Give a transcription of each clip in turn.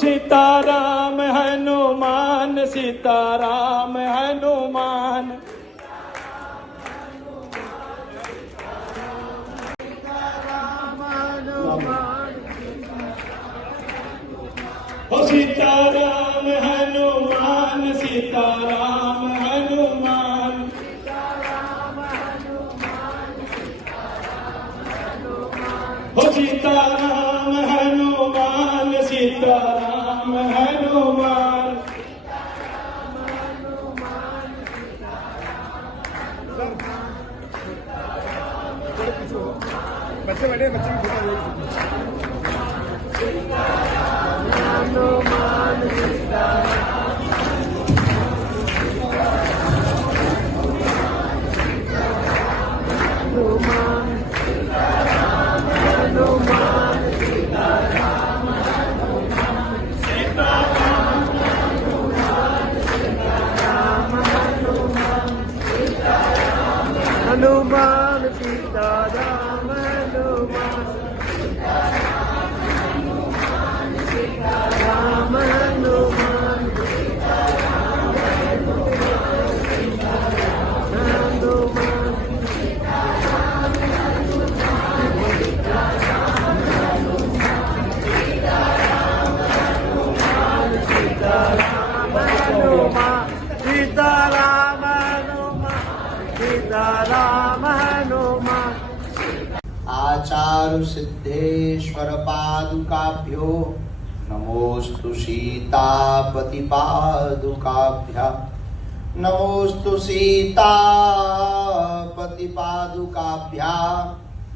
सीताराम हनुमान, सीताराम हनुमान। ओ सीताराम हनुमान, सीताराम हनुमान। ओ सीताराम हनुमान, सीताराम हनुमान। बच्चे बैठे, बच्चे भी हनुमान सीताराम हनुमान, राम हनुमान, सीताराम हनुमान, सीताराम हनुमान। आचारु सिद्धेश्वर पादुकाभ्यो नमोस्तु सीतापति पादुकाभ्यां, नमोस्तु सीतापति पादुकाभ्यां,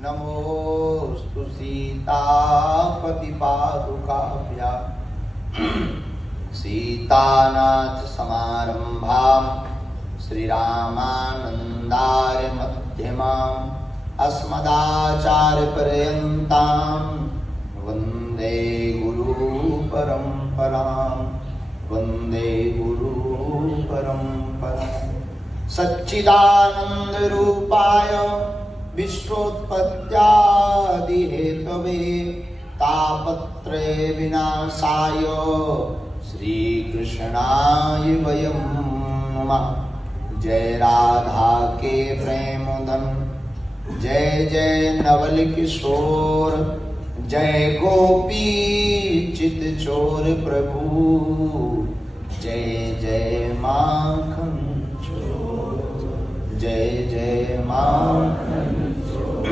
नमोस्तु सीतापति पादुकाभ्यां। सीतानाथ समारंभां श्रीरामानन्दार्य मध्यमाम् अस्मदाचार्य पर्यन्तां वन्दे गुरु परम्परां, वन्दे गुरु परम्परां। सच्चिदानंद रूपाय विश्वोत्पत्त्यादिहेतवे तापत्रय विनाशाय श्रीकृष्णाय वयं नमः। जय राधा के प्रेमधन, जय जय नवल किशोर, जय गोपी चित चोर प्रभु, जय जय माखन चोर, जय जय माखन चोर।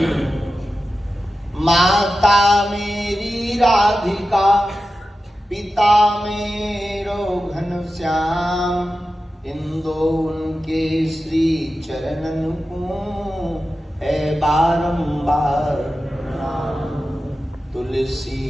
माता मेरी राधिका, पिता मेरो घनश्याम, इन दो उनके श्री चरणन को है बारंबार नाम। तुलसी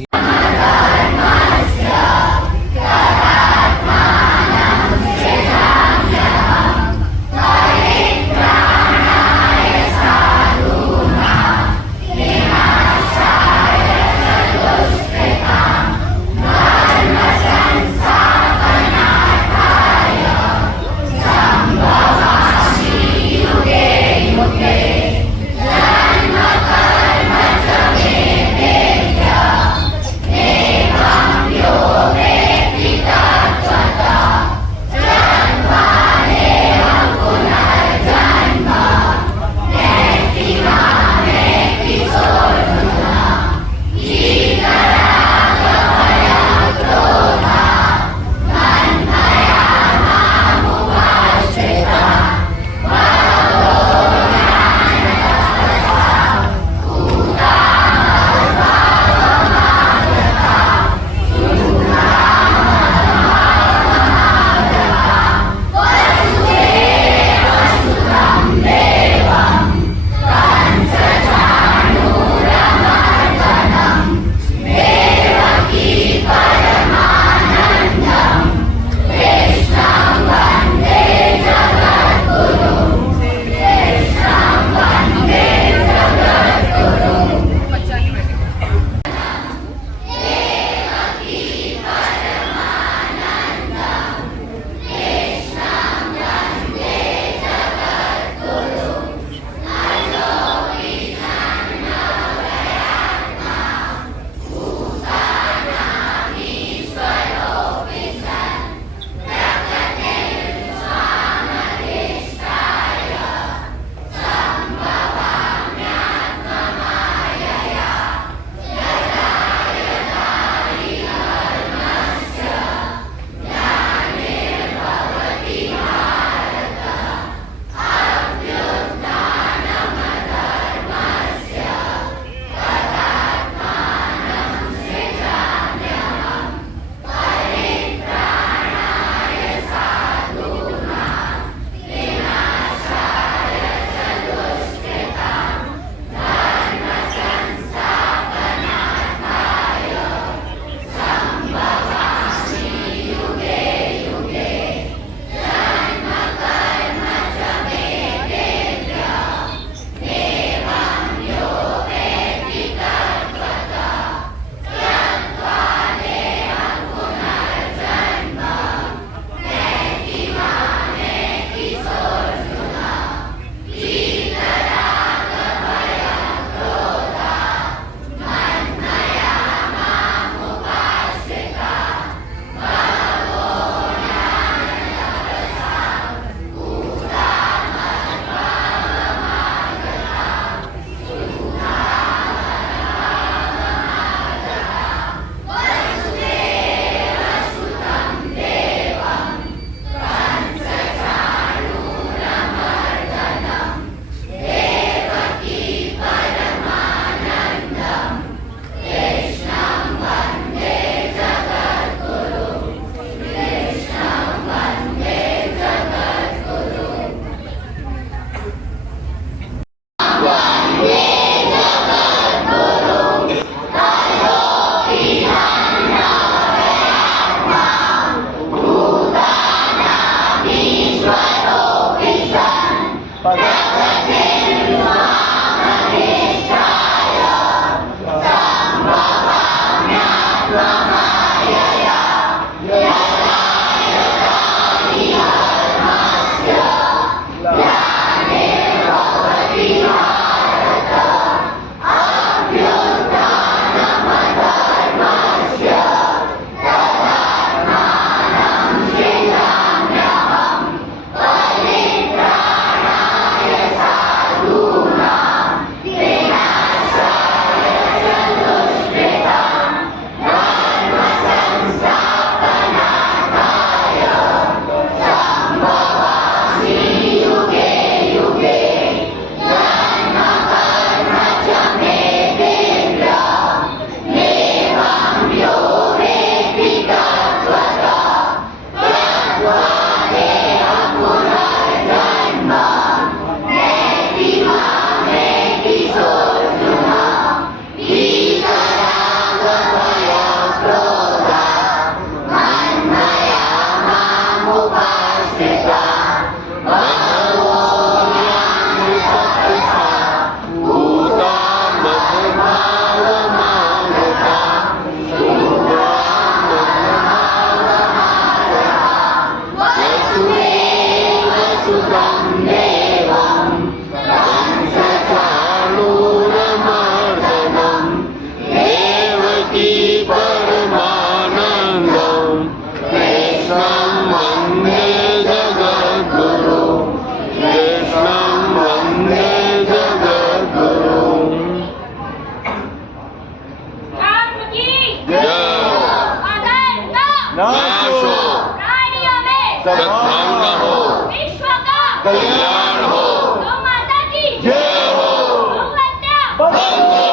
कल्याण हो। गौ माता की जय हो। गौ हत्या बंद हो।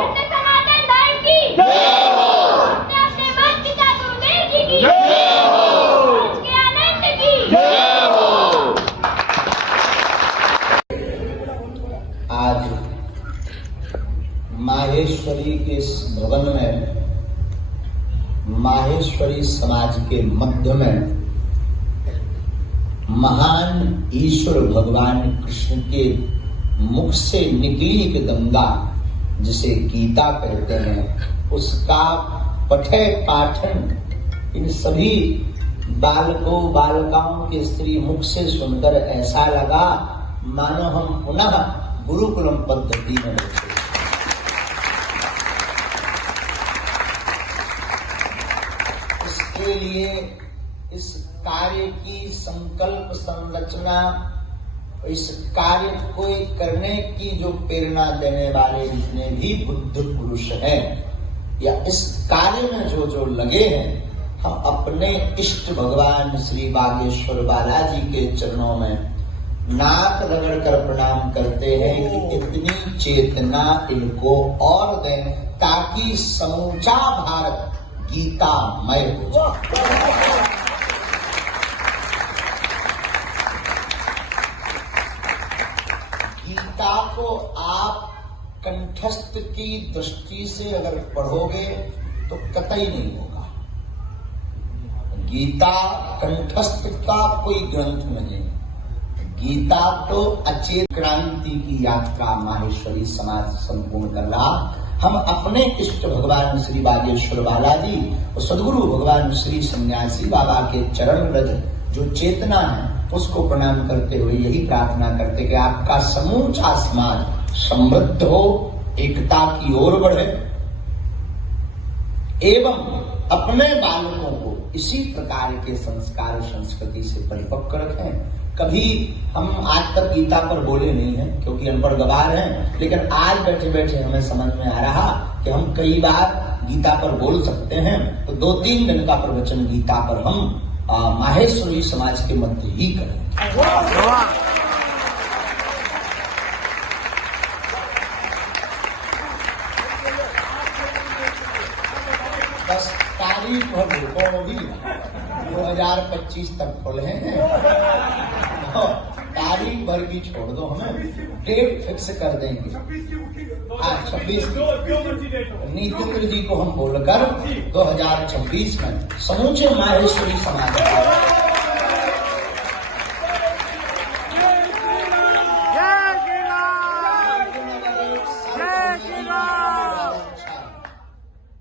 सत्य सनातन धर्म की जय हो। अपने अपने माता पिता गुरुदेव जी की जय हो। आज के आनंद की जय हो। आज माहेश्वरी के इस भवन में, माहेश्वरी समाज के मध्य में महान ईश्वर भगवान कृष्ण के मुख से निकली एक गंगा, जिसे गीता कहते हैं, उसका पठय पाठन इन सभी बालकों बालिकाओं के स्त्री मुख से सुनकर ऐसा लगा मानो हम पुनः गुरुकुलम पद्धति में बैठे। इसके लिए इस कार्य की संकल्प संरचना, इस कार्य को करने की जो प्रेरणा देने वाले जितने भी बुद्ध पुरुष हैं, या इस कार्य में जो जो लगे हैं, हम अपने इष्ट भगवान श्री बागेश्वर बालाजी के चरणों में नाक रगड़ कर प्रणाम करते हैं कि इतनी चेतना इनको और दें ताकि समूचा भारत गीतामय हो जाए। गीता को आप कंठस्थ की दृष्टि से अगर पढ़ोगे तो कतई नहीं होगा। गीता कंठस्थ का कोई ग्रंथ नहीं। गीता तो अचेत क्रांति की यात्रा माहेश्वरी समाज संपूर्ण कर रहा। हम अपने इष्ट भगवान श्री बागेश्वर बालाजी और सदगुरु भगवान श्री सन्यासी बाबा के चरण रज जो चेतना है उसको प्रणाम करते हुए यही प्रार्थना करते कि आपका समूचा समाज समृद्ध हो, एकता की ओर बढ़े एवं अपने बालकों को इसी प्रकार के संस्कार संस्कृति से परिपक्व रखें। कभी हम आज तक गीता पर बोले नहीं हैं क्योंकि अनपढ़ गवार हैं, लेकिन आज बैठे बैठे हमें समझ में आ रहा कि हम कई बार गीता पर बोल सकते हैं। तो 2-3 दिन का प्रवचन गीता पर हम माहेश्वरी समाज के मध्य ही करें। बस तारीख भर भी 2025 तक खोले हैं, तारीख भर की छोड़ दो, हमें डेट फिक्स कर देंगे। 26 नीतिन्द्र जी को हम बोलकर 2026 में समूचे माहेश्वरी समाज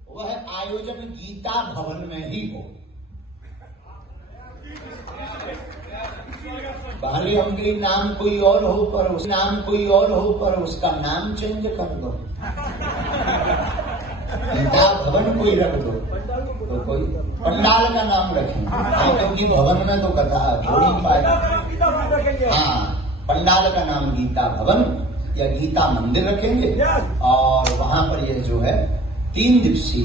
वह आयोजन गीता भवन में ही हो। भले हमके नाम कोई और हो पर उस नाम कोई और हो पर उसका नाम चेंज कर दो, गीता भवन कोई रख दो, तो कोई पंडाल का नाम रखें क्योंकि भवन में तो कथा थोड़ी पाए। हाँ, पंडाल का नाम गीता भवन या गीता मंदिर रखेंगे और वहां पर यह जो है 3 दिवसीय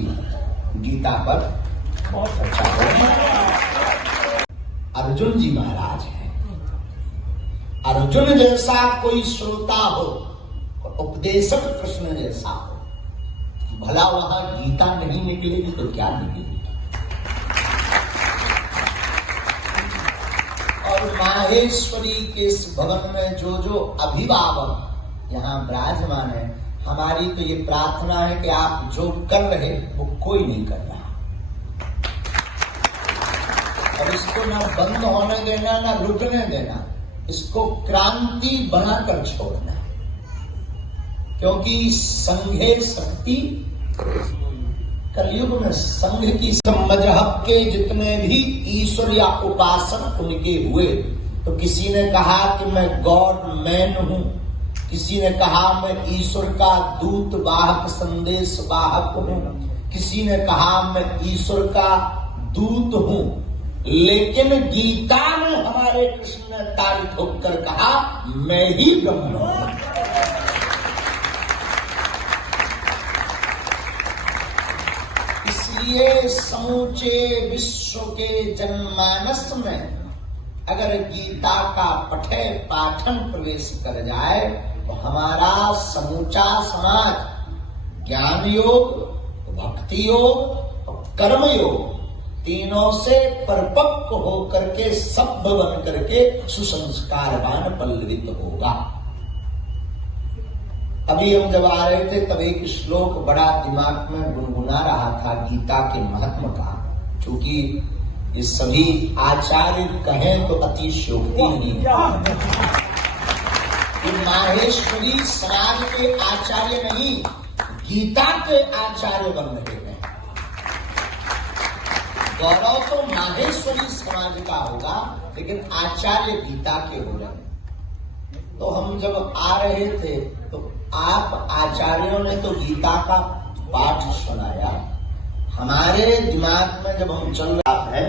गीता पर बहुत अच्छा हो। अर्जुन जी महाराज हैं। अर्जुन जैसा कोई श्रोता हो, उपदेशक कृष्ण जैसा हो, भला वहां गीता नहीं निकलेगी तो क्या निकलेगी। और माहेश्वरी के इस भवन में जो जो अभिभावक यहाँ विराजमान है, हमारी तो ये प्रार्थना है कि आप जो कर रहे वो कोई नहीं कर रहा, और इसको ना बंद होने देना ना रुकने देना, इसको क्रांति बनाकर छोड़ना, क्योंकि संघे शक्ति। कलयुग में संघ की मजहब के जितने भी ईश्वर या उपासक उनके हुए, तो किसी ने कहा कि मैं गॉड मैन हूं, किसी ने कहा मैं ईश्वर का दूत वाहक संदेश वाहक हूं, किसी ने कहा मैं ईश्वर का दूत हूं, लेकिन गीता में हमारे कृष्ण ने ताली ठोककर कहा मैं ही ब्रह्म हूं। इसलिए समूचे विश्व के जनमानस में अगर गीता का पठे पाठन प्रवेश कर जाए तो हमारा समूचा समाज ज्ञान योग, भक्ति योग और कर्म योग तीनों से परिपक्व होकर के सभ्य बन करके सुसंस्कारवान पल्लवित होगा। अभी हम जब आ रहे थे तब एक श्लोक बड़ा दिमाग में गुनगुना रहा था गीता के महत्व का। क्योंकि ये सभी आचार्य कहें तो अतिशयोक्ति नहीं है। ये माहेश्वरी समाज के आचार्य नहीं, गीता के आचार्य बन रहे हैं। गौरव तो माहेश्वरी समाज का होगा, लेकिन आचार्य गीता के हो रहे। तो हम जब आ रहे थे तो आप आचार्यों ने तो गीता का पाठ सुनाया। हमारे दिमाग में जब हम चल रहा है,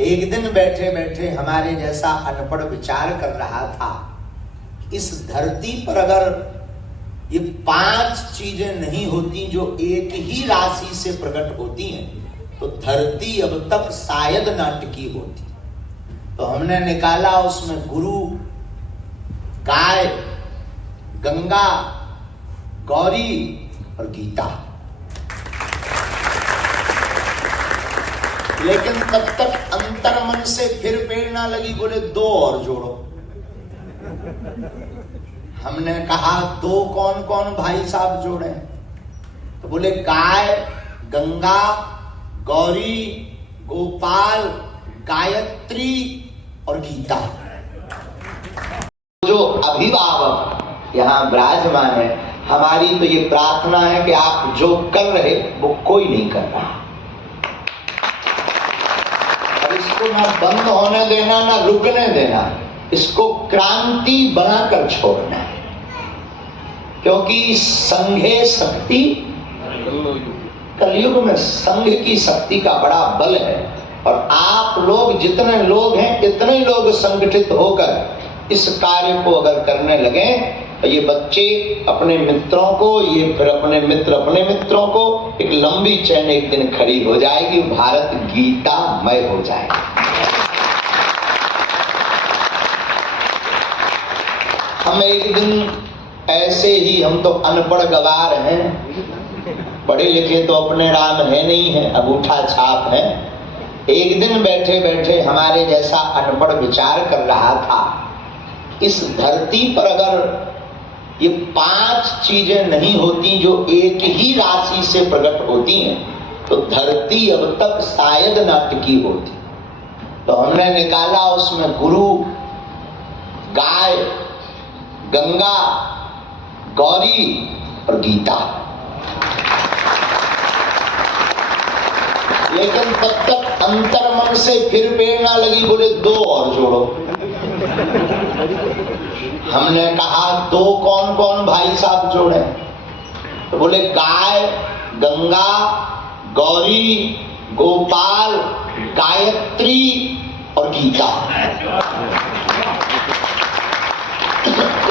एक दिन बैठे बैठे हमारे जैसा अनपढ़ विचार कर रहा था, इस धरती पर अगर ये 5 चीजें नहीं होती जो एक ही राशि से प्रकट होती हैं, तो धरती अब तक शायद न टिकी होती। तो हमने निकाला उसमें गुरु, गाय, गंगा, गौरी और गीता। लेकिन तब तक अंतर मन से फिर प्रेरणा लगी, बोले 2 और जोड़ो। हमने कहा 2 कौन कौन भाई साहब जोड़े? तो बोले गाय, गंगा, गौरी, गोपाल, गायत्री और गीता। जो अभिभावक यहाँ विराजमान है, हमारी तो ये प्रार्थना है कि आप जो कर रहे वो कोई नहीं कर रहा, और इसको ना बंद होने देना ना रुकने देना, इसको क्रांति बनाकर छोड़ना है। क्योंकि संघे शक्ति, कलयुग में संघ की शक्ति का बड़ा बल है। और आप लोग जितने लोग हैं, इतने लोग संगठित होकर इस कार्य को अगर करने लगे तो ये बच्चे अपने मित्रों को, ये फिर अपने मित्र अपने मित्रों को, एक लंबी चैन एक दिन खड़ी हो जाएगी। भारत गीतामय हो जाएगा। हम एक दिन ऐसे ही, हम तो अनपढ़ गवार हैं, पढ़े लिखे तो अपने राम है नहीं है, अंगूठा छाप है। एक दिन बैठे बैठे हमारे जैसा अनपढ़ विचार कर रहा था, इस धरती पर अगर ये 5 चीजें नहीं होती जो एक ही राशि से प्रकट होती हैं, तो धरती अब तक शायद न टिकी होती। तो हमने निकाला उसमें गुरु, गाय, गंगा, गौरी और गीता। लेकिन तब तक अंतर मन से फिर प्रेरणा लगी, बोले 2 और जोड़ो। हमने कहा 2 कौन कौन भाई साहब जोड़े? तो बोले गाय, गंगा, गौरी, गोपाल, गायत्री और गीता।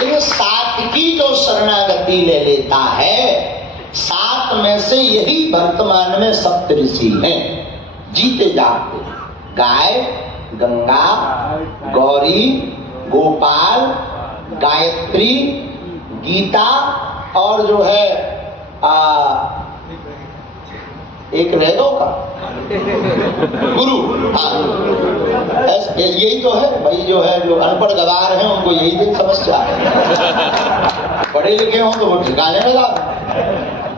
ये 7 की जो शरणागति ले लेता है, 7 में से यही वर्तमान में सप्तऋषि हैं, जीते जाते। गाय, गंगा, गौरी, गोपाल, गायत्री, गीता और जो है एक रह दो का गुरु। यही तो है भाई, जो है जो अनपढ़ गवार हैं उनको यही दिन समस्या है। पढ़े लिखे हों तो वो ठिकाने लगा।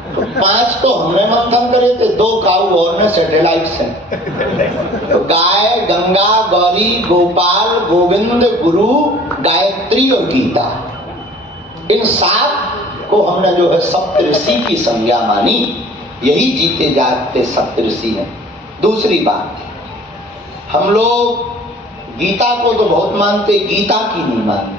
तो 5 तो हमने मंथन करे थे, 2 काऊ और ने सैटेलाइट्स हैं। तो गाय, गंगा, गौरी, गोपाल, गोविंद, गुरु, गायत्री और गीता, इन 7 को हमने जो है सप्तऋषि की संज्ञा मानी। यही जीते जागते सप्तऋषि हैं। दूसरी बात, हम लोग गीता को तो बहुत मानते, गीता की नहीं मानते।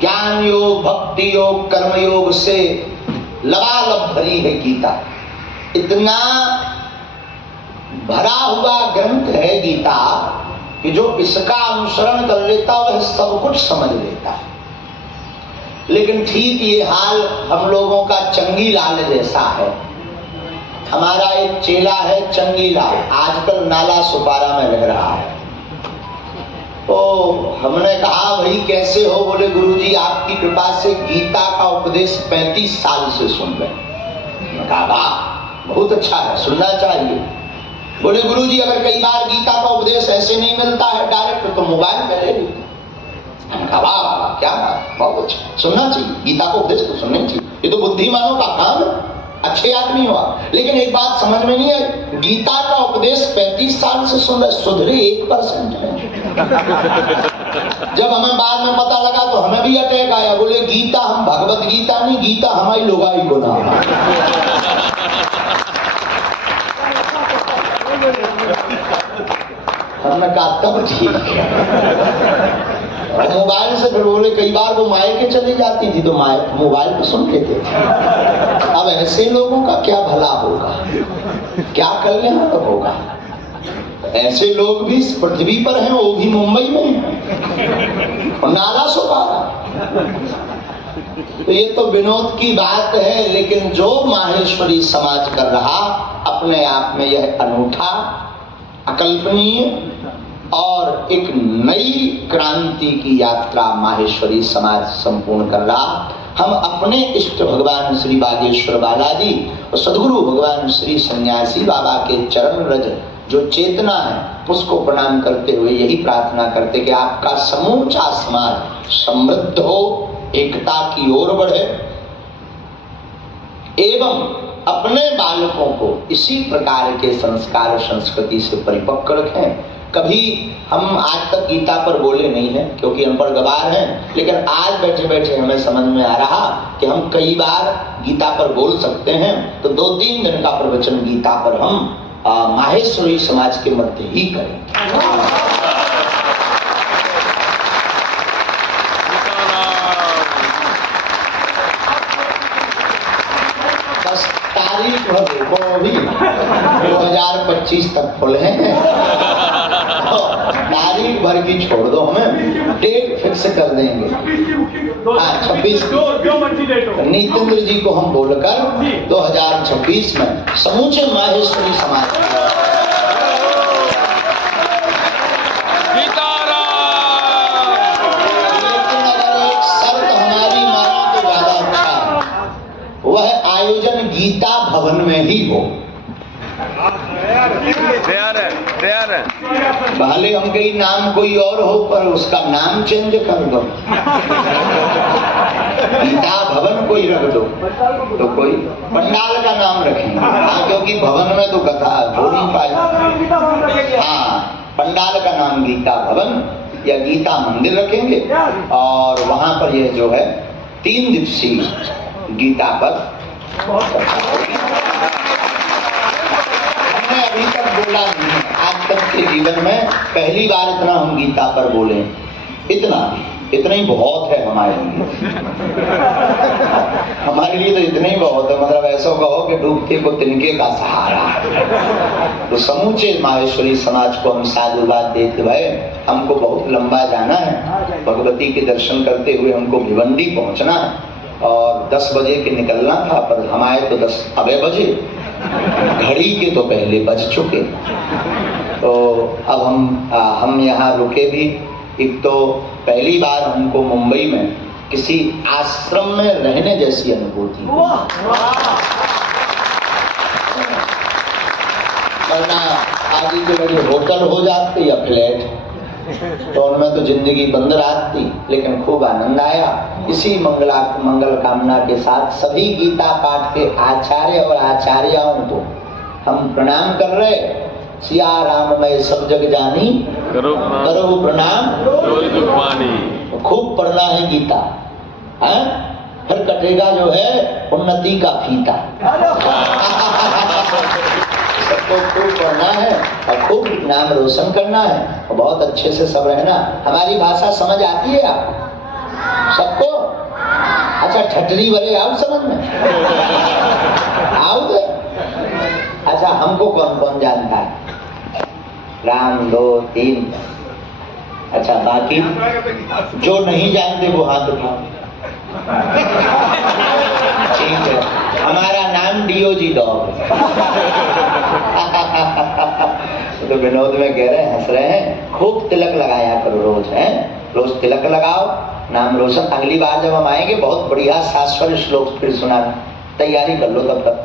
ज्ञान योग, भक्ति योग, कर्म योग से लबालब भरी है गीता। इतना भरा हुआ ग्रंथ है गीता कि जो इसका अनुसरण कर लेता वह सब कुछ समझ लेता है। लेकिन ठीक ये हाल हम लोगों का चंगी लाल जैसा है। हमारा एक चेला है चंगीला, आजकल नाला सुपारा में रह रहा है। तो हमने कहा भाई कैसे हो? बोले गुरुजी आपकी कृपा से गीता का उपदेश 35 साल से सुन रहे। कहा वाह बहुत अच्छा है, सुनना चाहिए। बोले गुरुजी अगर कई बार गीता का उपदेश ऐसे नहीं मिलता है डायरेक्ट तो मोबाइल में ले लीजिए। वाह वाह क्या बात, बहुत अच्छा, सुनना चाहिए, गीता का उपदेश तो सुनना चाहिए, ये तो बुद्धिमानों का काम है, अच्छे आदमी हुआ। लेकिन एक बात समझ में नहीं है, गीता का उपदेश 35 साल से सुन रहे, सुधरे 1% है। जब हमें बाद में पता लगा तो हमें भी अटैक आया। बोले गीता हम भगवत गीता नहीं, गीता हमारी लोगाई को नाम है। हमने कहा तब ठीक है। और मोबाइल से फिर बोले कई बार वो मायके चली जाती थी तो मोबाइल पे सुन लेते थे। अब ऐसे लोगों का क्या भला होगा, क्या कल्याण होगा? ऐसे लोग भी इस पृथ्वी पर हैं, वो भी मुंबई में हैं और नाला सुपारा। तो ये तो विनोद की बात है, लेकिन जो माहेश्वरी समाज कर रहा अपने आप में यह अनूठा, अकल्पनीय और एक नई क्रांति की यात्रा माहेश्वरी समाज संपूर्ण कर रहा। हम अपने इष्ट भगवान श्री बागेश्वर बालाजी और सदगुरु भगवान श्री सन्यासी बाबा के चरण रज जो चेतना है उसको प्रणाम करते हुए यही प्रार्थना करते कि आपका समूचा समाज समृद्ध हो, एकता की ओर बढ़े एवं अपने बालकों को इसी प्रकार के संस्कार और संस्कृति से परिपक्व रखें। कभी हम आज तक गीता पर बोले नहीं हैं क्योंकि हम पर गवार हैं, लेकिन आज बैठे बैठे हमें समझ में आ रहा कि हम कई बार गीता पर बोल सकते हैं। तो 2-3 दिन का प्रवचन गीता पर हम माहेश्वरी समाज के मध्य ही करें। बस तारीख भर भी 2025 तक खुले हैं। तारीख भर की छोड़ दो, हमें डेट फिक्स कर देंगे। 26 नितेंद्र जी को हम बोलकर 2026 में समूचे माहेश्वरी समाज लेकिन अगर एक शर्त हमारी मानो तो ज्यादा अच्छा है, वह आयोजन गीता भवन में ही हो। भले हम कहीं नाम कोई और हो पर उसका नाम चेंज कर दो, गीता भवन कोई रख दो, तो कोई पंडाल का नाम रखेंगे। हाँ, क्योंकि भवन में तो कथा हो नहीं पाएगा। हाँ, पंडाल का नाम गीता भवन या गीता मंदिर रखेंगे और वहां पर यह जो है 3 दिवसीय गीता पर अभी तक बोला नहीं है। आज तक के जीवन में पहली बार इतना हम गीता पर बोले, इतना ही बहुत है हमारे लिए। हमारे लिए तो इतना ही बहुत है, मतलब ऐसा कहो कि डूबते को तिनके का सहारा। तो समूचे माहेश्वरी समाज को हम साधुवाद देते हुए हमको बहुत लंबा जाना है, भगवती के दर्शन करते हुए हमको भिवंडी पहुंचना है और 10 बजे के निकलना था, पर हम आए तो 10 बजे, घड़ी के तो पहले बज चुके। तो अब हम यहाँ रुके भी। एक तो पहली बार हमको मुंबई में किसी आश्रम में रहने जैसी अनुभूति, वरना आगे के बड़े होटल हो जाते या फ्लैट, तो उनमें तो जिंदगी बंद रात थी, लेकिन खूब आनंद आया। इसी मंगल कामना के साथ सभी गीता पाठ के आचार्य और आचार्याओं को हम प्रणाम कर रहे। सिया राम मैं सब जग जानी, करो प्रणाम खूब पढ़ना है गीता, है? फिर कटेगा जो है उन्नति का फीता। सबको खूब पढ़ना है और खूब नाम रोशन करना है और बहुत अच्छे से सब रहना। हमारी भाषा समझ आती है आपको सबको? अच्छा, ठटरी बड़े आओ समझ में आओ दे। अच्छा, हमको कौन कौन जानता है? राम 2 3। अच्छा, बाकी जो नहीं जानते वो हाथ उठाओ। ठीक है, हमारा नाम DOG डॉग। तो विनोद में कह रहे हैं, हंस रहे हैं, खूब तिलक लगाया करो रोज, है रोज तिलक लगाओ, नाम रोशन। अगली बार जब हम आएंगे बहुत बढ़िया शाश्वत श्लोक फिर सुना, तैयारी कर लो तब तक,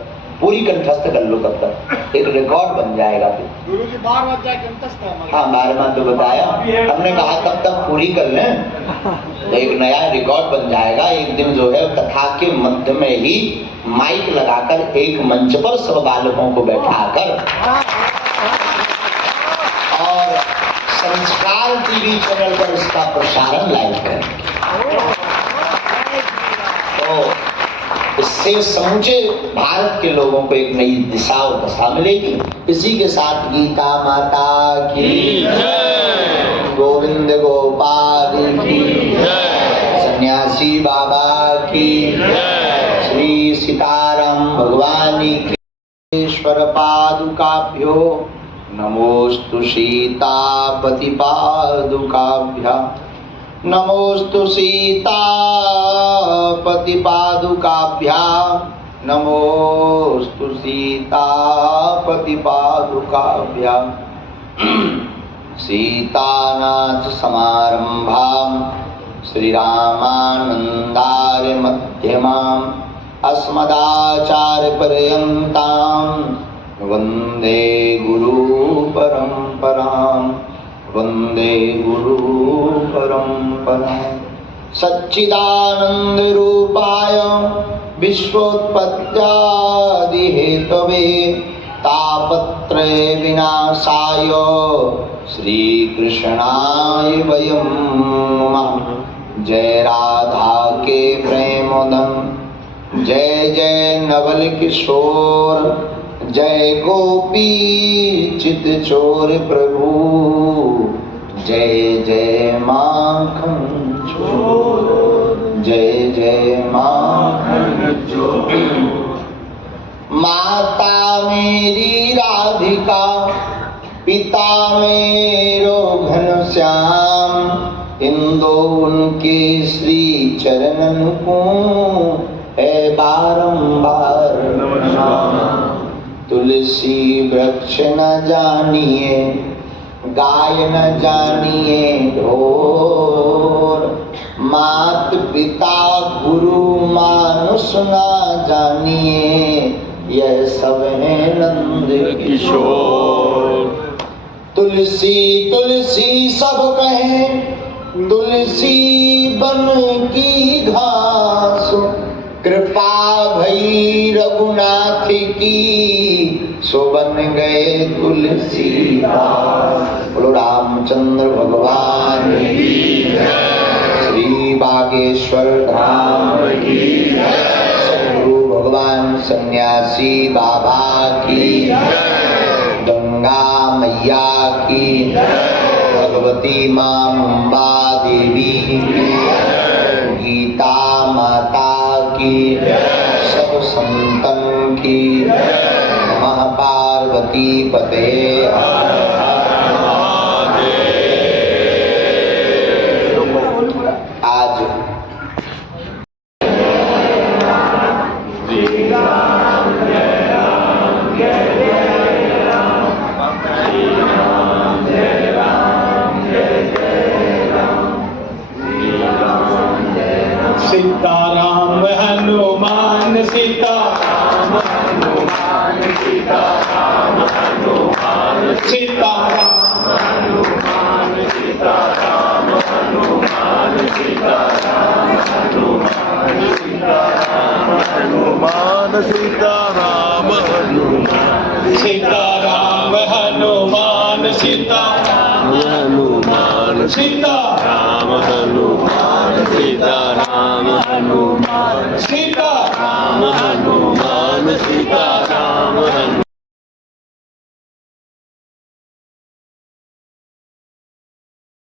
पूरी कंठस्थ कर लो तब तक, एक रिकॉर्ड बन जाएगा फिर। गुरु जी 12 अध्याय कंठस्थ है। हाँ 12वां तो बताया, हमने कहा तब तक पूरी कर लें तो एक नया रिकॉर्ड बन जाएगा। एक दिन जो है कथा के मध्य में ही माइक लगाकर एक मंच पर सब बालकों को बैठाकर और संस्कार टीवी चैनल पर इसका प्रसारण लाइव करेंगे। तो इससे समूचे भारत के लोगों को एक नई दिशा और दशा मिलेगी। इसी के साथ गीता माता की जय, गोविंद गोपाल की जय, सन्यासी बाबा की जय, श्री सीताराम भगवान की। ईश्वर पादुकाभ्यो नमोस्तु सीतापति पादुकाभ्यां, नमोस्तु सीतापति पादुकाभ्यां, नमोस्तु सीतापति पादुकाभ्यां। सीतानाथ समारंभां श्रीरामानन्दार्य मध्यमाम् अस्मदाचार्य पर्यन्तां वन्दे गुरु परम्पराम्, वन्दे गुरु परम्पराम्। सच्चिदानंद रूपाय विश्वोत्पत्त्यादि हेतवे तापत्रय विनाशाय श्रीकृष्णाय वयं नमः। जय राधा के प्रेमोदम, जय जय नवल किशोर, जय गोपी चित चोर प्रभु, जय जय माखन चोर, जय जय माखन चोर। माता मेरी राधिका, पिता मेरो घनश्याम, इन दो उनके श्री चरणन को है बारंबार नमन। तुलसी वृक्ष न जानिए, गाय न जानिए ढोर, मात पिता गुरु मानुष न जानिए, यह सब है नंद किशोर। तुलसी तुलसी सब कहें, तुलसी बन की घास, कृपा भई रघुनाथ की, सो बन गए तुलसीदास। बोलो रामचंद्र भगवान की जय, श्री बागेश्वर धाम की जय, सद्गुरु भगवान सन्यासी बाबा की जय, गंगा मैया की जय, भगवती मां अम्बा देवी की जय, गीता माता की जय, सब संतन की जय, नमः पार्वती पते। आज सीताराम हनुमान सीताराम हनुमान सीताराम हनुमान सीताराम हनुमान सीताराम हनुमान सीताराम हनुमान सीताराम हनुमान सीताराम हनुमान सीताराम हनुमान सीताराम हनुमान सीताराम हनुमान सीताराम हनुमान सीताराम हनुमान सीताराम